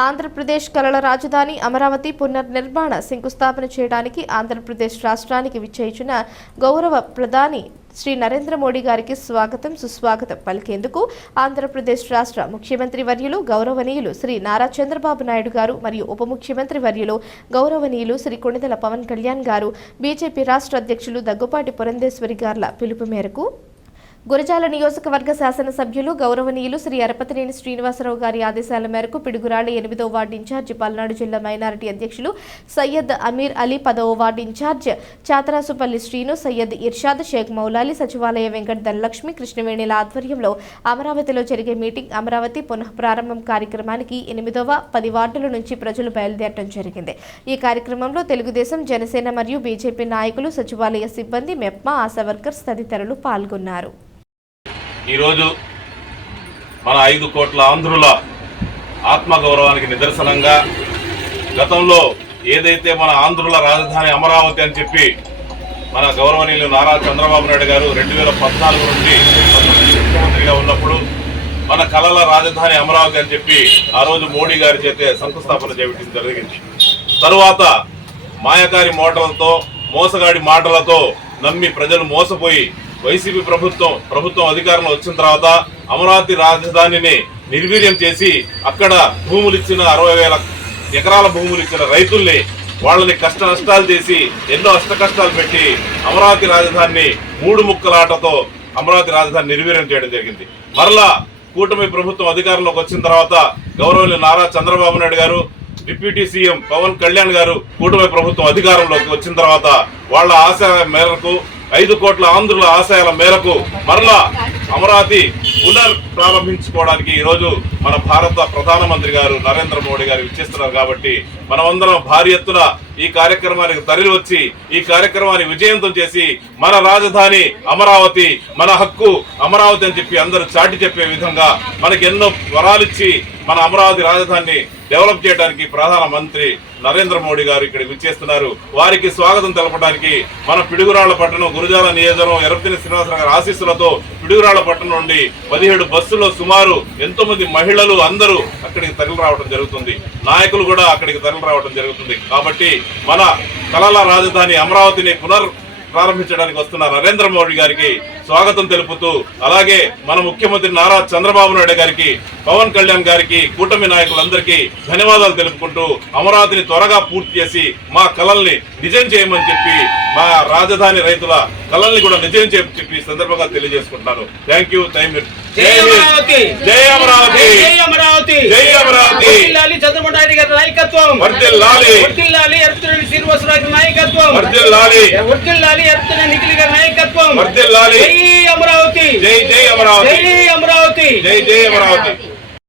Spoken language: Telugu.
ఆంధ్రప్రదేశ్ కళల రాజధాని అమరావతి పునర్నిర్మాణ శంకుస్థాపన చేయడానికి ఆంధ్రప్రదేశ్ రాష్ట్రానికి విచ్చేయించిన గౌరవ ప్రధాని శ్రీ నరేంద్ర మోడీ గారికి స్వాగతం సుస్వాగతం పలికేందుకు ఆంధ్రప్రదేశ్ రాష్ట్ర ముఖ్యమంత్రి వర్యులు గౌరవనీయులు శ్రీ నారా చంద్రబాబు నాయుడు గారు మరియు ఉప ముఖ్యమంత్రి వర్యులు గౌరవనీయులు శ్రీ కొణిదల పవన్ కళ్యాణ్ గారు బీజేపీ రాష్ట్ర అధ్యక్షులు దగ్గుపాటి పురంధేశ్వరి గార్ల పిలుపు మేరకు గురజాల నియోజకవర్గ శాసనసభ్యులు గౌరవనీయులు శ్రీ అరపతినేని శ్రీనివాసరావు గారి ఆదేశాల మేరకు పిడుగురాళ్ళ ఎనిమిదో వార్డు ఇన్ఛార్జి పల్నాడు జిల్లా మైనారిటీ అధ్యక్షులు సయ్యద్ అమీర్ అలీ పదవ వార్డు ఇన్ఛార్జ్ చాతరాసుపల్లి శ్రీను సయ్యద్ ఇర్షాద్ షేక్ మౌలాలి సచివాలయ వెంకట ధనలక్ష్మి కృష్ణవేణిల ఆధ్వర్యంలో అమరావతిలో జరిగే మీటింగ్ అమరావతి పునః ప్రారంభం కార్యక్రమానికి ఎనిమిదవ పది వార్డుల నుంచి ప్రజలు బయలుదేరడం జరిగింది. ఈ కార్యక్రమంలో తెలుగుదేశం జనసేన మరియు బీజేపీ నాయకులు సచివాలయ సిబ్బంది మెప్మా ఆశా వర్కర్స్ తదితరులు పాల్గొన్నారు. ఈరోజు మన ఐదు కోట్ల ఆంధ్రుల ఆత్మగౌరవానికి నిదర్శనంగా గతంలో ఏదైతే మన ఆంధ్రుల రాజధాని అమరావతి అని చెప్పి మన గౌరవనీయులు నారా చంద్రబాబు నాయుడు గారు రెండు వేల పద్నాలుగు నుండి ముఖ్యమంత్రిగా ఉన్నప్పుడు మన కళల రాజధాని అమరావతి అని చెప్పి ఆ రోజు మోడీ గారి చేతే శంకుస్థాపన చేయడం జరిగింది. తరువాత మాయకారి మోటలతో మోసగాడి మాటలతో నమ్మి ప్రజలు మోసపోయి వైసీపీ ప్రభుత్వం ప్రభుత్వం అధికారంలో వచ్చిన తర్వాత అమరావతి రాజధానిని నిర్వీర్యం చేసి అక్కడ భూములు ఇచ్చిన అరవై వేల ఎకరాల భూములు ఇచ్చిన రైతుల్ని వాళ్ళని కష్ట నష్టాలు చేసి ఎన్నో అష్ట కష్టాలు పెట్టి అమరావతి రాజధానిని మూడు ముక్కలాటతో అమరావతి రాజధాని నిర్వీర్యం చేయడం జరిగింది. మరలా కూటమి ప్రభుత్వం అధికారంలోకి వచ్చిన తర్వాత గౌరవనీయులు నారా చంద్రబాబు నాయుడు గారు డిప్యూటీ సీఎం పవన్ కళ్యాణ్ గారు కూటమి ప్రభుత్వం అధికారంలోకి వచ్చిన తర్వాత వాళ్ళ ఆశ మేరకు ఐదు కోట్ల ఆంధ్రుల ఆశయాల మేరకు మరలా అమరావతి పునర్ ప్రారంభించుకోవడానికి ఈ రోజు మన భారత ప్రధానమంత్రి గారు నరేంద్ర మోడీ గారు ఇచ్చేస్తున్నారు కాబట్టి మనమందరం భారీ ఎత్తున ఈ కార్యక్రమానికి తరలి వచ్చి ఈ కార్యక్రమాన్ని విజయంతం చేసి మన రాజధాని అమరావతి మన హక్కు అమరావతి అని చెప్పి అందరూ చాటి చెప్పే విధంగా మనకి ఎన్నో వరాలిచ్చి మన అమరావతి రాజధానిని డెవలప్ చేయడానికి ప్రధాన మంత్రి నరేంద్ర మోడీ గారు ఇక్కడికి విచ్చేస్తున్నారు. వారికి స్వాగతం తెలపడానికి మన పిడుగురాళ్ళ పట్టణం గురుజాల నియోజకవర్గం ఎరపతిని శ్రీనివాసరావు గారి ఆశీస్సులతో పిడుగురాళ్ళపట్నం నుండి పదిహేడు బస్సులో సుమారు ఎంతో మంది మహిళలు అందరూ అక్కడికి తరలి రావడం జరుగుతుంది. నాయకులు కూడా అక్కడికి తరలి రావడం జరుగుతుంది. కాబట్టి మన కళల రాజధాని అమరావతిని పునర్ ప్రారంభించడానికి వస్తున్న నరేంద్ర మోడీ గారికి స్వాగతం తెలుపుతూ అలాగే మన ముఖ్యమంత్రి నారా చంద్రబాబు నాయుడు గారికి పవన్ కళ్యాణ్ గారికి కూటమి నాయకులందరికీ ధన్యవాదాలు తెలుపుకుంటూ అమరావతిని త్వరగా పూర్తి చేసి మా కళల్ని నిజం చేయమని చెప్పి మా రాజధాని రైతుల కళల్ని కూడా నిజం చెప్పి ఈ సందర్భంగా తెలియజేసుకుంటున్నాను. థ్యాంక్ యూ థ్యాంక్ యూ జై అమరావతి. జై అమరావతి జై అమరావతి. జై అమరావతి చంద్రబాబు నాయుడు గారి నాయకత్వం. శ్రీనివాసరావు గారి నాయకత్వం. నిఖిల్ గారి నాయకత్వం. జై అమరావతి. జై జై అమరావతి. జై అమరావతి. జై జై అమరావతి.